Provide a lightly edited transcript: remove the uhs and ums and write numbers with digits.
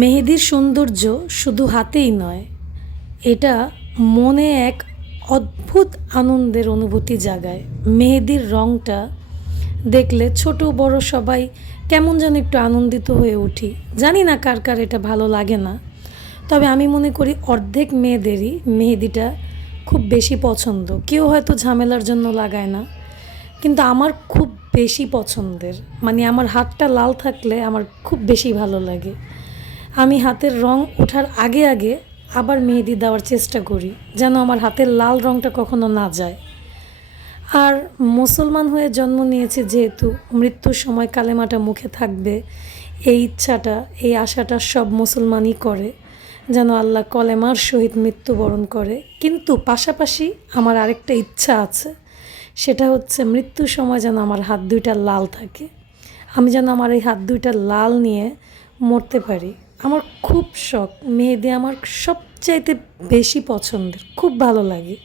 মেহেদির সৌন্দর্য শুধু হাতেই নয়, এটা মনে এক অদ্ভুত আনন্দের অনুভূতি জাগায়। মেহেদির রঙটা দেখলে ছোট বড় সবাই কেমন যেন একটু আনন্দিত হয়ে উঠি। জানি না কার কার এটা ভালো লাগে না, তবে আমি মনে করি অর্ধেক মেয়েদেরই মেহেদিটা খুব বেশি পছন্দ। কেউ হয়তো ঝামেলার জন্য লাগায় না, কিন্তু আমার খুব বেশি পছন্দের। মানে আমার হাতটা লাল থাকলে আমার খুব বেশি ভালো লাগে। আমি হাতের রং ওঠার আগে আগে আবার মেহেদি দেওয়ার চেষ্টা করি, যেন আমার হাতের লাল রংটা কখনো না যায়। আর মুসলমান হয়ে জন্ম নিয়েছে যেহেতু, মৃত্যুর সময় কালেমাটা মুখে থাকবে, এই ইচ্ছাটা, এই আশাটা সব মুসলমানই করে, যেন আল্লাহ কলেমার সহিত মৃত্যুবরণ করে। কিন্তু পাশাপাশি আমার আরেকটা ইচ্ছা আছে, সেটা হচ্ছে মৃত্যুর সময় যেন আমার হাত দুইটা লাল থাকে। আমি যেন আমার এই হাত দুইটা লাল নিয়ে মরতে পারি। আমার খুব শখ, মেহেদি আমার সবচাইতে বেশি পছন্দের, খুব ভালো লাগে।